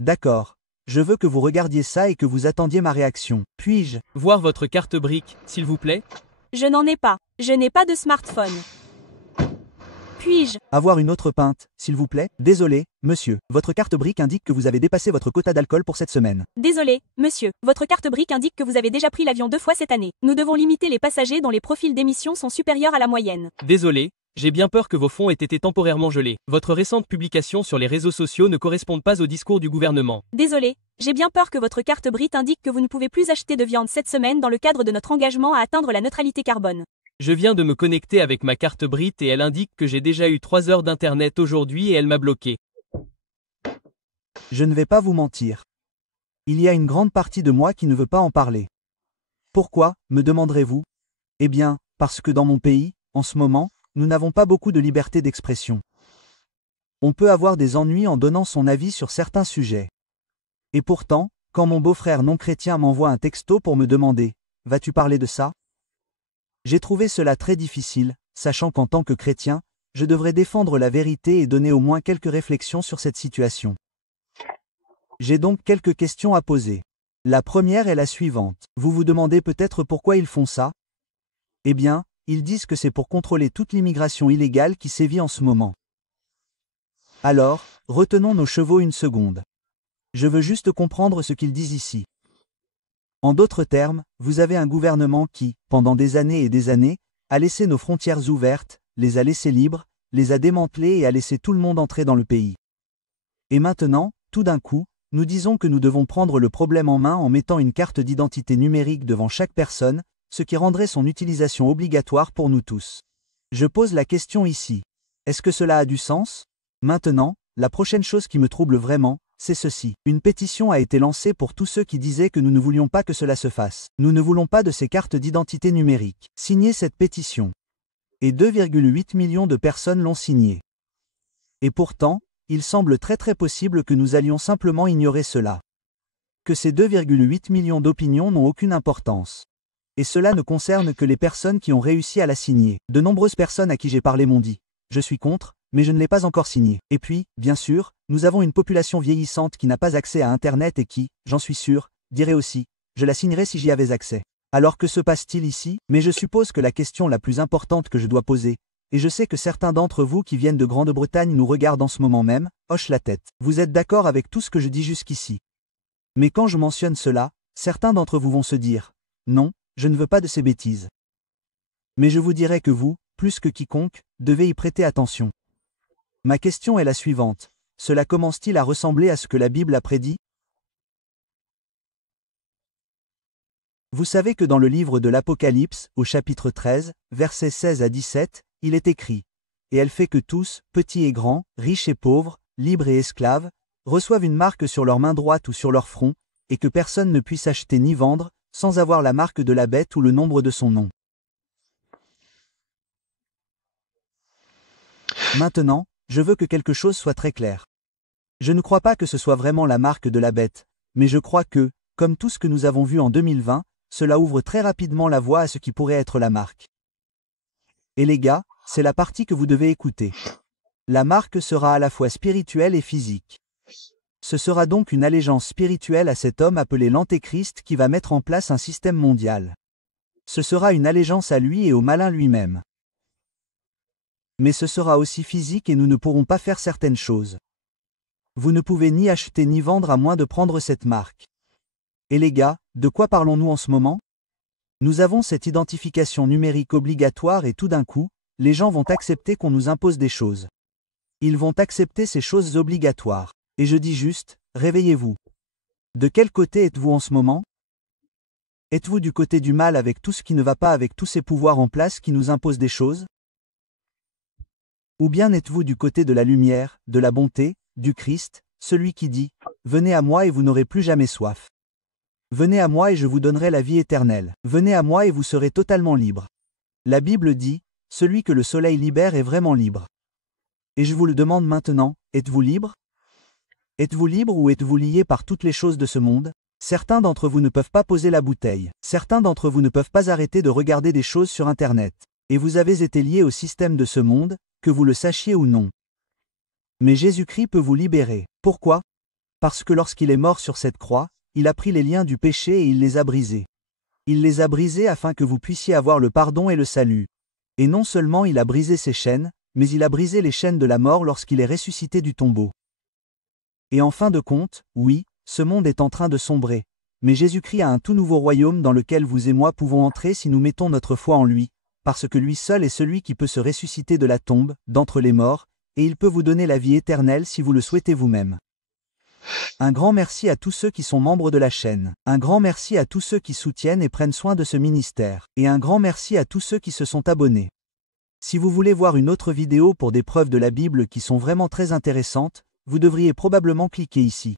D'accord. Je veux que vous regardiez ça et que vous attendiez ma réaction. Puis-je voir votre carte brique, s'il vous plaît? Je n'en ai pas. Je n'ai pas de smartphone. Puis-je avoir une autre pinte, s'il vous plaît? Désolé, monsieur. Votre carte brique indique que vous avez dépassé votre quota d'alcool pour cette semaine. Désolé, monsieur. Votre carte brique indique que vous avez déjà pris l'avion 2 fois cette année. Nous devons limiter les passagers dont les profils d'émission sont supérieurs à la moyenne. Désolé, j'ai bien peur que vos fonds aient été temporairement gelés. Votre récente publication sur les réseaux sociaux ne correspond pas au discours du gouvernement. Désolé, j'ai bien peur que votre carte brique indique que vous ne pouvez plus acheter de viande cette semaine dans le cadre de notre engagement à atteindre la neutralité carbone. Je viens de me connecter avec ma carte Brit et elle indique que j'ai déjà eu 3 heures d'internet aujourd'hui et elle m'a bloqué. Je ne vais pas vous mentir. Il y a une grande partie de moi qui ne veut pas en parler. Pourquoi, me demanderez-vous? Eh bien, parce que dans mon pays, en ce moment, nous n'avons pas beaucoup de liberté d'expression. On peut avoir des ennuis en donnant son avis sur certains sujets. Et pourtant, quand mon beau-frère non chrétien m'envoie un texto pour me demander « Vas-tu parler de ça ?» J'ai trouvé cela très difficile, sachant qu'en tant que chrétien, je devrais défendre la vérité et donner au moins quelques réflexions sur cette situation. J'ai donc quelques questions à poser. La première est la suivante. Vous vous demandez peut-être pourquoi ils font ça? Eh bien, ils disent que c'est pour contrôler toute l'immigration illégale qui sévit en ce moment. Alors, retenons nos chevaux une seconde. Je veux juste comprendre ce qu'ils disent ici. En d'autres termes, vous avez un gouvernement qui, pendant des années, a laissé nos frontières ouvertes, les a laissées libres, les a démantelées et a laissé tout le monde entrer dans le pays. Et maintenant, tout d'un coup, nous disons que nous devons prendre le problème en main en mettant une carte d'identité numérique devant chaque personne, ce qui rendrait son utilisation obligatoire pour nous tous. Je pose la question ici. Est-ce que cela a du sens? Maintenant, la prochaine chose qui me trouble vraiment, c'est ceci. Une pétition a été lancée pour tous ceux qui disaient que nous ne voulions pas que cela se fasse. Nous ne voulons pas de ces cartes d'identité numérique. Signez cette pétition. Et 2,8 millions de personnes l'ont signée. Et pourtant, il semble très possible que nous allions simplement ignorer cela. Que ces 2,8 millions d'opinions n'ont aucune importance. Et cela ne concerne que les personnes qui ont réussi à la signer. De nombreuses personnes à qui j'ai parlé m'ont dit « Je suis contre », mais je ne l'ai pas encore signé. Et puis, bien sûr, nous avons une population vieillissante qui n'a pas accès à Internet et qui, j'en suis sûr, dirait aussi « Je la signerais si j'y avais accès ». Alors que se passe-t-il ici? Mais je suppose que la question la plus importante que je dois poser, et je sais que certains d'entre vous qui viennent de Grande-Bretagne nous regardent en ce moment même, hochent la tête. Vous êtes d'accord avec tout ce que je dis jusqu'ici? Mais quand je mentionne cela, certains d'entre vous vont se dire « Non, je ne veux pas de ces bêtises ». Mais je vous dirai que vous, plus que quiconque, devez y prêter attention. Ma question est la suivante. Cela commence-t-il à ressembler à ce que la Bible a prédit? Vous savez que dans le livre de l'Apocalypse, au chapitre 13, versets 16 à 17, il est écrit « Et elle fait que tous, petits et grands, riches et pauvres, libres et esclaves, reçoivent une marque sur leur main droite ou sur leur front, et que personne ne puisse acheter ni vendre, sans avoir la marque de la bête ou le nombre de son nom. » Maintenant, je veux que quelque chose soit très clair. Je ne crois pas que ce soit vraiment la marque de la bête, mais je crois que, comme tout ce que nous avons vu en 2020, cela ouvre très rapidement la voie à ce qui pourrait être la marque. Et les gars, c'est la partie que vous devez écouter. La marque sera à la fois spirituelle et physique. Ce sera donc une allégeance spirituelle à cet homme appelé l'Antéchrist qui va mettre en place un système mondial. Ce sera une allégeance à lui et au malin lui-même. Mais ce sera aussi physique et nous ne pourrons pas faire certaines choses. Vous ne pouvez ni acheter ni vendre à moins de prendre cette marque. Et les gars, de quoi parlons-nous en ce moment? Nous avons cette identification numérique obligatoire et tout d'un coup, les gens vont accepter qu'on nous impose des choses. Ils vont accepter ces choses obligatoires. Et je dis juste, réveillez-vous. De quel côté êtes-vous en ce moment? Êtes-vous du côté du mal avec tout ce qui ne va pas avec tous ces pouvoirs en place qui nous imposent des choses? Ou bien êtes-vous du côté de la lumière, de la bonté, du Christ, celui qui dit « Venez à moi et vous n'aurez plus jamais soif. Venez à moi et je vous donnerai la vie éternelle. Venez à moi et vous serez totalement libre. » La Bible dit « Celui que le soleil libère est vraiment libre. » Et je vous le demande maintenant, êtes-vous libre? Êtes-vous libre ou êtes-vous lié par toutes les choses de ce monde? Certains d'entre vous ne peuvent pas poser la bouteille. Certains d'entre vous ne peuvent pas arrêter de regarder des choses sur Internet. Et vous avez été lié au système de ce monde, que vous le sachiez ou non. Mais Jésus-Christ peut vous libérer. Pourquoi? Parce que lorsqu'il est mort sur cette croix, il a pris les liens du péché et il les a brisés. Il les a brisés afin que vous puissiez avoir le pardon et le salut. Et non seulement il a brisé ses chaînes, mais il a brisé les chaînes de la mort lorsqu'il est ressuscité du tombeau. Et en fin de compte, oui, ce monde est en train de sombrer. Mais Jésus-Christ a un tout nouveau royaume dans lequel vous et moi pouvons entrer si nous mettons notre foi en lui, parce que lui seul est celui qui peut se ressusciter de la tombe, d'entre les morts, et il peut vous donner la vie éternelle si vous le souhaitez vous-même. Un grand merci à tous ceux qui sont membres de la chaîne. Un grand merci à tous ceux qui soutiennent et prennent soin de ce ministère. Et un grand merci à tous ceux qui se sont abonnés. Si vous voulez voir une autre vidéo pour des preuves de la Bible qui sont vraiment très intéressantes, vous devriez probablement cliquer ici.